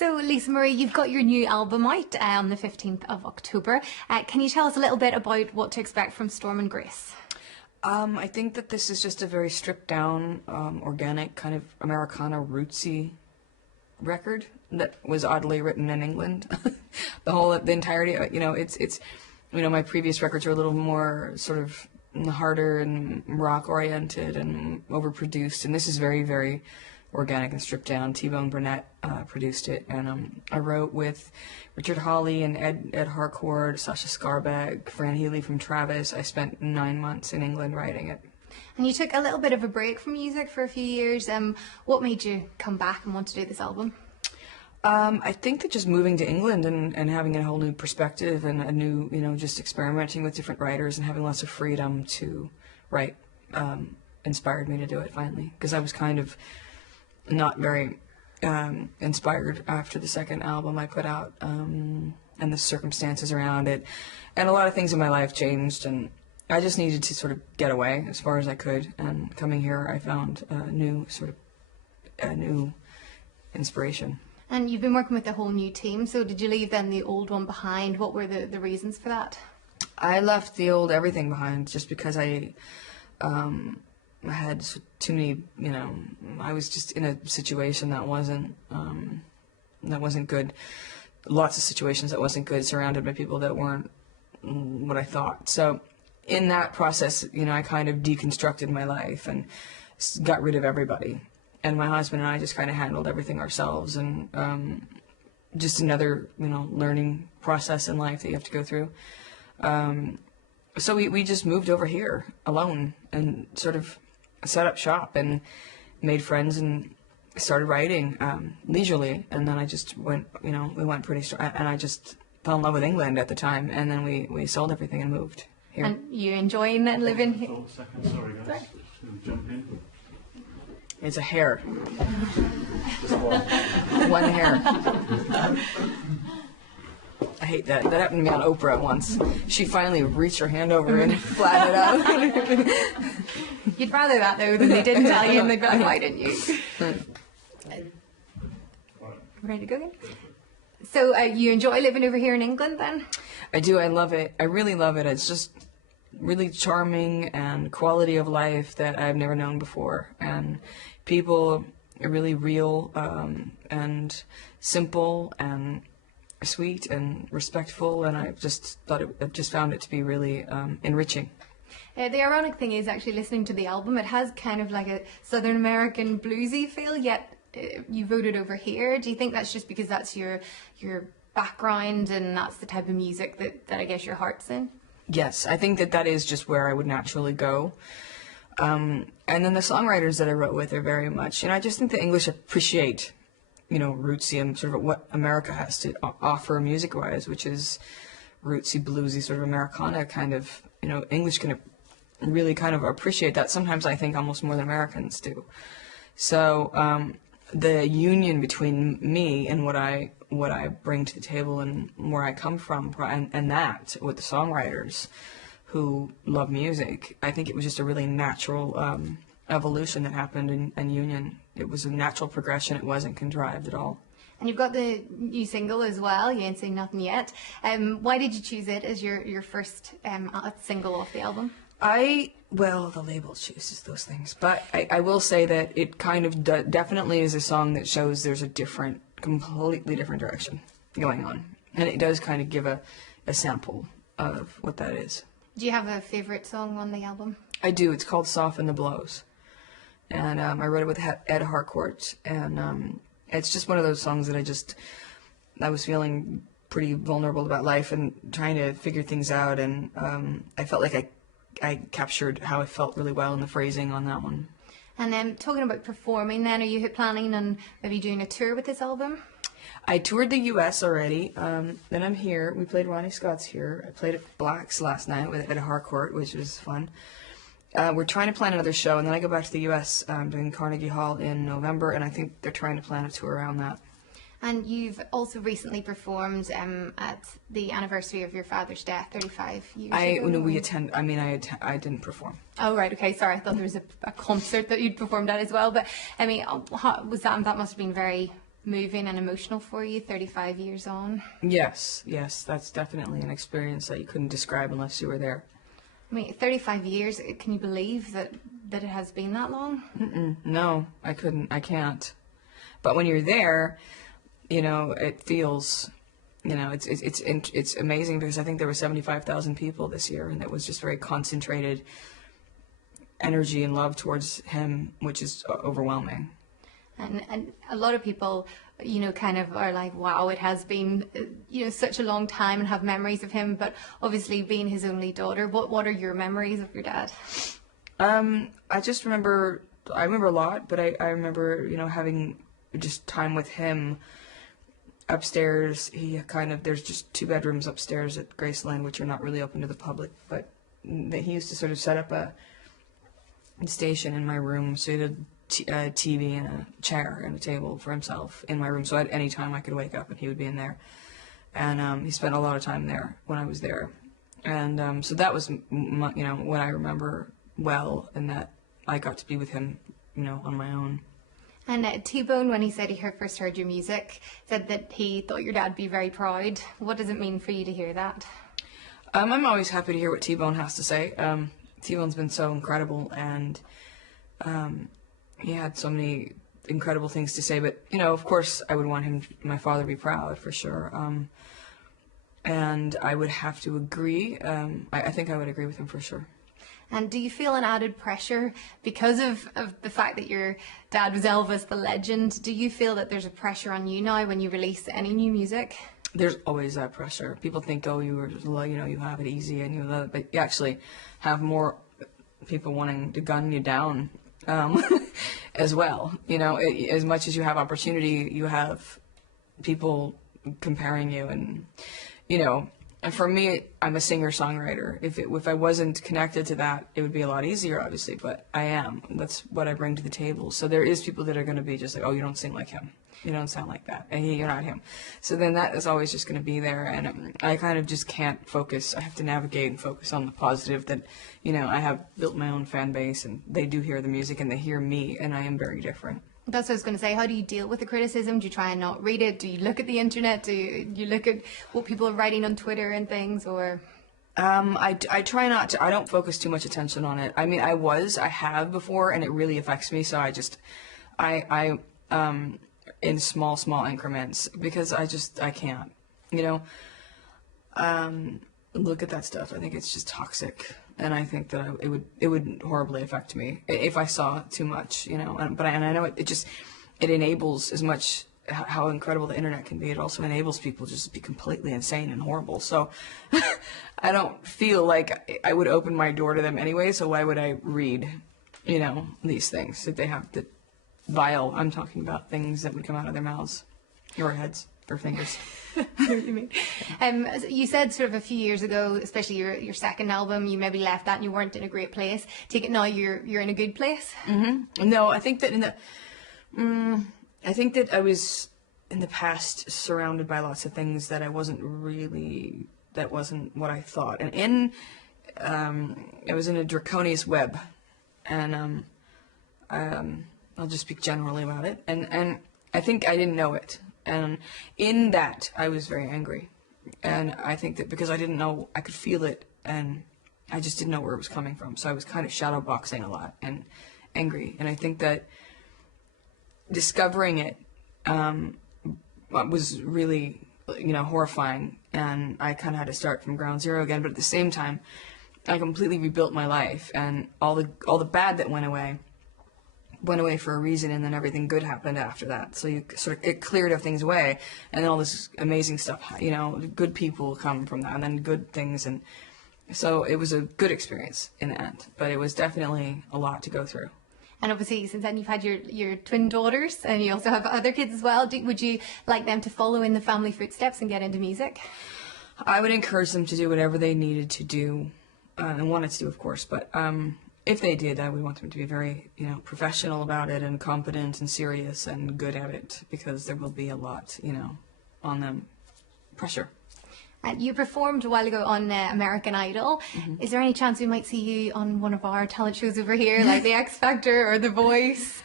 So, Lisa Marie, you've got your new album out on the 15th of October. Can you tell us a little bit about what to expect from Storm and Grace? I think that this is just a very stripped down, organic, kind of Americana rootsy record that was oddly written in England. The entirety, my previous records are a little more sort of harder and rock oriented and overproduced, and this is very, very organic and stripped down. T-Bone Burnett produced it, and I wrote with Richard Hawley and Ed Harcourt, Sasha Skarbek, Fran Healy from Travis. I spent 9 months in England writing it. And you took a little bit of a break from music for a few years. What made you come back and want to do this album? I think that just moving to England and having a whole new perspective and a new, just experimenting with different writers and having lots of freedom to write inspired me to do it finally, because I was kind of not very inspired after the second album I put out, and the circumstances around it, and a lot of things in my life changed, and I just needed to sort of get away as far as I could. And coming here, I found a new inspiration. And you've been working with a whole new team, so did you leave then the old one behind? What were the reasons for that? I left the old everything behind just because I had too many, I was just in a situation that wasn't good. Lots of situations that wasn't good, surrounded by people that weren't what I thought. So in that process, I kind of deconstructed my life and got rid of everybody. And my husband and I just kind of handled everything ourselves, and just another, learning process in life that you have to go through. So we just moved over here alone and sort of set up shop and made friends and started writing leisurely. And then I just went, we went pretty strong. And I just fell in love with England at the time. And then we sold everything and moved here. And you enjoying living here? Hold a second, sorry guys. Sorry. Just jump in. It's a hair. Just one. One hair. I hate that. That happened to me on Oprah once. She finally reached her hand over and flattened it out. You'd rather that though than they didn't tell you and they'd be like, why didn't you? Ready to go again? So you enjoy living over here in England then? I do. I love it. I really love it. It's just really charming and quality of life that I've never known before. And people are really real and simple and sweet and respectful. And I just found it to be really enriching. The ironic thing is actually listening to the album, it has kind of like a Southern American bluesy feel, yet you voted over here. Do you think that's just because that's your background and that's the type of music that I guess your heart's in? Yes, I think that is just where I would naturally go. And then the songwriters that I wrote with are very much, I just think the English appreciate, rootsy and sort of what America has to offer music-wise, which is rootsy, bluesy, sort of Americana kind of, English can really kind of appreciate that. Sometimes I think almost more than Americans do. So the union between me and what I bring to the table and where I come from, and that with the songwriters who love music, I think it was just a really natural evolution that happened in union. It was a natural progression. It wasn't contrived at all. And you've got the new single as well, You Ain't Seen Nothing Yet. Why did you choose it as your first single off the album? Well, the label chooses those things, but I will say that it kind of definitely is a song that shows there's a completely different direction going on. And it does kind of give a sample of what that is. Do you have a favourite song on the album? I do. It's called Soften the Blows. And I wrote it with Ed Harcourt. And it's just one of those songs that I was feeling pretty vulnerable about life and trying to figure things out. And I felt like I captured how I felt really well in the phrasing on that one. And talking about performing then, are you planning on maybe doing a tour with this album? I toured the U.S. already. Then I'm here. We played Ronnie Scott's here. I played at Black's last night with Ed Harcourt, which was fun. We're trying to plan another show, and then I go back to the U.S. Doing Carnegie Hall in November, and I think they're trying to plan a tour around that. And you've also recently performed at the anniversary of your father's death, 35 years ago. I didn't perform. Oh, right, okay, sorry. I thought there was a concert that you'd performed at as well. But, that must have been very moving and emotional for you 35 years on? Yes, that's definitely an experience that you couldn't describe unless you were there. I mean, 35 years, can you believe that it has been that long? No, I can't. But when you're there, it feels, it's amazing because I think there were 75,000 people this year, and it was just very concentrated energy and love towards him, which is overwhelming. And a lot of people, kind of are like, wow, it has been, such a long time, and have memories of him. But obviously, being his only daughter, what are your memories of your dad? I just remember, I remember a lot, but I remember, having just time with him upstairs. There's just 2 bedrooms upstairs at Graceland, which are not really open to the public, but he used to sort of set up a station in my room, so he had a TV and a chair and a table for himself in my room, so at any time I could wake up and he would be in there. And he spent a lot of time there when I was there. And so that was, what I remember well, and that I got to be with him, on my own. And T-Bone, when he said he first heard your music, said that he thought your dad would be very proud. What does it mean for you to hear that? I'm always happy to hear what T-Bone has to say. T-Bone's been so incredible, and he had so many incredible things to say. But, of course, I would want my father to be proud, for sure. And I would have to agree. I think I would agree with him for sure. And do you feel an added pressure because of the fact that your dad was Elvis, the legend? Do you feel that there's a pressure on you now when you release any new music? There's always that pressure. People think, oh, you have it easy, and you love it, but you actually have more people wanting to gun you down as well. As much as you have opportunity, you have people comparing you, and and for me, I'm a singer-songwriter. If I wasn't connected to that, it would be a lot easier, obviously, but I am. That's what I bring to the table. So there is people that are going to be just like, oh, you don't sing like him. You don't sound like that. And you're not him. So then that is always just going to be there, and I kind of just can't focus. I have to navigate and focus on the positive that, I have built my own fan base, and they do hear the music, and they hear me, and I am very different. That's what I was going to say. How do you deal with the criticism? Do you try and not read it? Do you look at the internet? Do you look at what people are writing on Twitter and things, or? I try not to. I don't focus too much attention on it. I mean, I have before, and it really affects me. So I in small increments, because I can't, look at that stuff. I think it's just toxic. And I think that it would horribly affect me if I saw too much, But I know it enables as much how incredible the internet can be. It also enables people just to be completely insane and horrible. So I don't feel like I would open my door to them anyway. So why would I read, these things that they have the vile? I'm talking about things that would come out of their mouths, or heads, or fingers. I know what you mean. You said sort of a few years ago, especially your second album, you maybe left that and you weren't in a great place. Take it now you're in a good place. Mm-hmm. No, I think that I think that I was in the past surrounded by lots of things that that wasn't what I thought, and I was in a draconian web, and I'll just speak generally about it, and I think I didn't know it. And in that, I was very angry. And I think that because I didn't know, I could feel it, and I just didn't know where it was coming from. So I was kind of shadow boxing a lot and angry. And I think that discovering it was really, horrifying. And I kind of had to start from ground zero again. But at the same time, I completely rebuilt my life. And all the bad that went away for a reason, and then everything good happened after that. So it cleared things away, and then all this amazing stuff, good people come from that, and then good things, and so it was a good experience in the end, but it was definitely a lot to go through. And obviously, since then, you've had your twin daughters, and you also have other kids as well. Would you like them to follow in the family footsteps and get into music? I would encourage them to do whatever they needed to do, and wanted to do, of course, but if they did, I would want them to be very, professional about it, and competent and serious and good at it, because there will be a lot, on them, pressure. And you performed a while ago on American Idol. Mm-hmm. Is there any chance we might see you on one of our talent shows over here, like The X Factor or The Voice?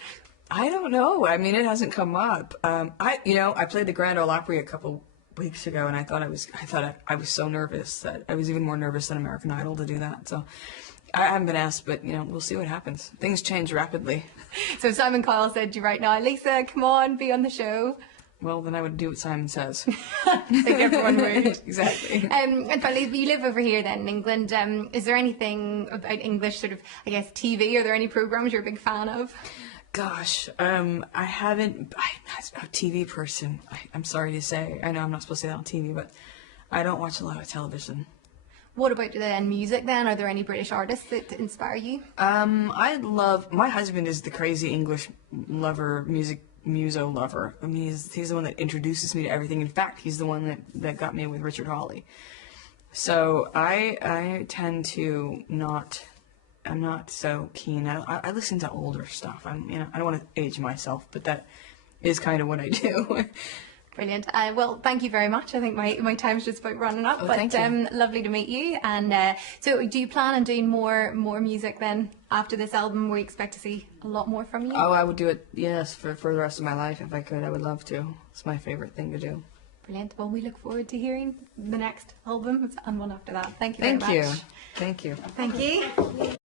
I don't know. I mean, it hasn't come up. I played the Grand Ole Opry a couple weeks ago, and I thought I was so nervous that I was even more nervous than American Idol to do that. So I haven't been asked, but we'll see what happens. Things change rapidly. So if Simon Cowell said to you right now, Lisa, come on, be on the show. Well, then I would do what Simon says. I think everyone would. Exactly. And finally, you live over here then in England. Is there anything about English sort of, I guess, TV? Are there any programs you're a big fan of? Gosh, I'm not a TV person. I'm sorry to say. I know I'm not supposed to say that on TV, but I don't watch a lot of television. What about then music then? Are there any British artists that inspire you? My husband is the crazy English lover, muso lover. I mean, he's the one that introduces me to everything. In fact, he's the one that got me with Richard Hawley. So I tend to I'm not so keen. I listen to older stuff. I don't want to age myself, but that is kind of what I do. Brilliant. Well, thank you very much. I think my time's just about running up. Oh, but thank you. Lovely to meet you. And so, do you plan on doing more music then after this album? We expect to see a lot more from you. Oh, I would do it. Yes, for the rest of my life if I could. I would love to. It's my favorite thing to do. Brilliant. Well, we look forward to hearing the next album and one after that. Thank you very much. Thank you. Thank you.